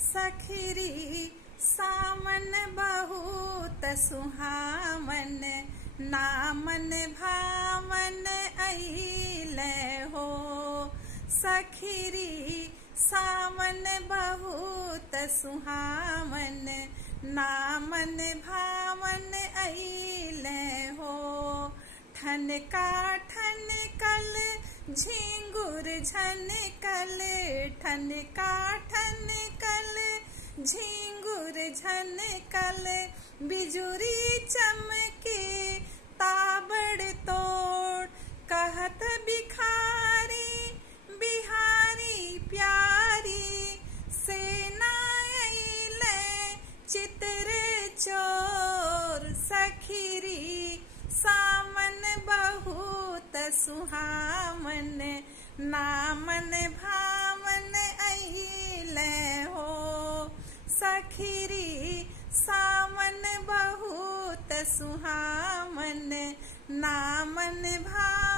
सखीरी सावन बहुत सुहावन, नामन भावन अइले हो। सखीरी सावन बहुत सुहावन, नामन भावन अइले हो। ठनका ठनकल झिंगुर झनकल, ठनका ठनकल झिंगुर झनकल, बिजुरी चमके ताबड़ तोड़, कहत भिखारी बिहारी प्यारी, सेना अइले चित्र चोर। सखीरी सावन बहुत सुहावन, नामन भावन अइले हो। सखीरी सावन बहुत सुहावन, नामन भावन